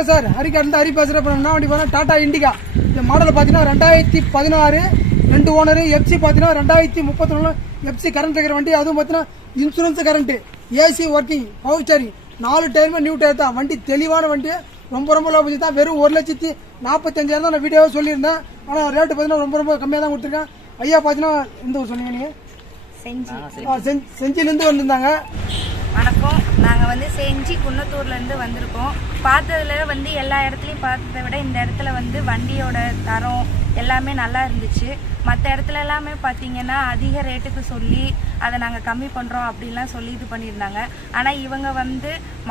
வணக்கம் சார். ஹரி பேசுறேன். என்ன வண்டி போனா டாடா இண்டிகா. இந்த மாடல் பாத்தீங்கன்னா 2016 2 ஓனர். எஃப்சி பாத்தீங்கன்னா 2031 எஃப்சி கரண்ட் இருக்கிற வண்டி. அதுவும் பாத்தீங்கன்னா insurance current, AC working, power steering, 4 டயருமே நியூ டயர் தான். வண்டி தெளிவான வண்டி. ரொம்ப லோ பட்ஜெட் தான். வெறும் 1,45,000 தான் நான் வீடியோவே சொல்லியிருந்தேன். ஆனா ரேட்டு பாத்தீங்கன்னா ரொம்ப கம்மியா தான் கொடுத்துருக்கேன். ஐயா பாத்தீங்கன்னா எந்த ஊர் சொன்னீங்க நீங்க? செஞ்சிலிருந்து வந்திருந்தாங்க. வணக்கம். நாங்கள் வந்து செஞ்சி குன்னத்தூர்லேருந்து வந்திருக்கோம். பார்த்ததுல எல்லா இடத்துலையும் பார்த்ததை விட இந்த இடத்துல வண்டியோட தரம் எல்லாமே நல்லா இருந்துச்சு. மற்ற இடத்துல எல்லாமே பார்த்தீங்கன்னா அதிக ரேட்டுக்கு சொல்லி அதை நாங்கள் கம்மி பண்ணுறோம் அப்படின்லாம் சொல்லி இது பண்ணியிருந்தாங்க. ஆனால் இவங்க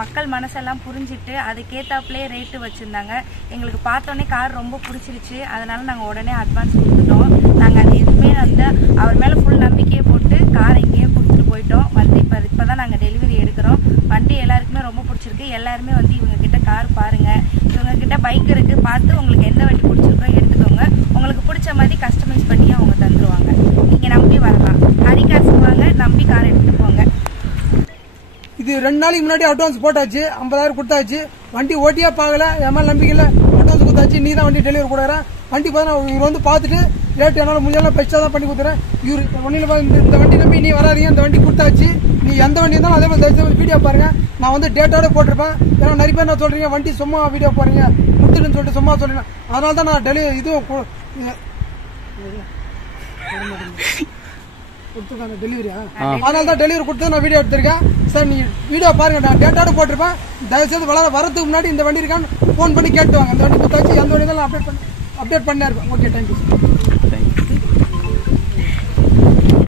மக்கள் மனசெல்லாம் புரிஞ்சுட்டு அதுக்கேற்றாப்புலே ரேட்டு வச்சுருந்தாங்க. எங்களுக்கு பார்த்தோன்னே கார் ரொம்ப பிடிச்சிருச்சு. அதனால் நாங்கள் உடனே அட்வான்ஸ் கொடுத்துட்டோம். நாங்கள் அது எதுவுமே அவர் மேலே ஃபுல் நம்பிக்கையை போட்டு காரை இங்கேயே கொடுத்துட்டு போயிட்டோம். இப்போ தான் நாங்கள் டெலிவரி எடுக்கிறோம். வண்டி எல்லாருக்குமே ரொம்ப பிடிச்சிருக்கு. எல்லாருமே இவங்க கிட்ட கார் பாருங்க. இவங்க கிட்ட பைக் இருக்கு. பார்த்து உங்களுக்கு எந்த வண்டி பிடிச்சிருக்கோ எடுத்துக்கோங்க. உங்களுக்கு பிடிச்ச மாதிரி கஸ்டமைஸ் பண்ணி அவங்க தந்துருவாங்க. நீங்க நம்பி வரலாம். ஹரி காசு வாங்க, நம்பி கார் எடுத்துட்டு போங்க. இது 2 நாளைக்கு முன்னாடி அட்வான்ஸ் போட்டாச்சு. 50,000 கொடுத்தாச்சு. வண்டி ஓட்டியா பார்க்கல, என் மேல நம்பிக்கையில் அட்வான்ஸ் கொடுத்தாச்சு. நீ தான் வண்டி டெலிவரி கொடுக்குறேன். வண்டி பார்த்தா இவர் பார்த்துட்டு ரேட் என்னால் முடிஞ்சாலும் பெஸ்ட்டாக தான் பண்ணி கொடுத்துறேன். இவர் ஒன்றில் இந்த வண்டி நம்பி நீ வராதீங்க. இந்த வண்டி கொடுத்தாச்சு. நீ எந்த வண்டி இருந்தாலும் அதே மாதிரி வீடியோ பாருங்க. நான் டேட்டோட போட்டிருப்பேன். ஏன்னா நிறைய பேர் நான் சொல்றீங்க வண்டி சும்மா வீடியோ போறீங்க கொடுத்துட்டுன்னு சொல்லிட்டு சும்மா சொல்றீங்க. அதனால தான் நான் இதுவும் டெலிவரியா, அதனால தான் டெலிவரி கொடுத்து நான் வீடியோ எடுத்திருக்கேன். சார் நீ வீடியோ பாருங்க. நான் டேட்டோட போட்டிருப்பேன். தயவுசெய்து வரதுக்கு முன்னாடி இந்த வண்டி இருக்கான்னு ஃபோன் பண்ணி கேட்டுவாங்க. இந்த வண்டி கொடுத்தாச்சு. எந்த வண்டி தான் நான் அப்டேட் பண்ணி இருப்பேன். Okay, thank you sir.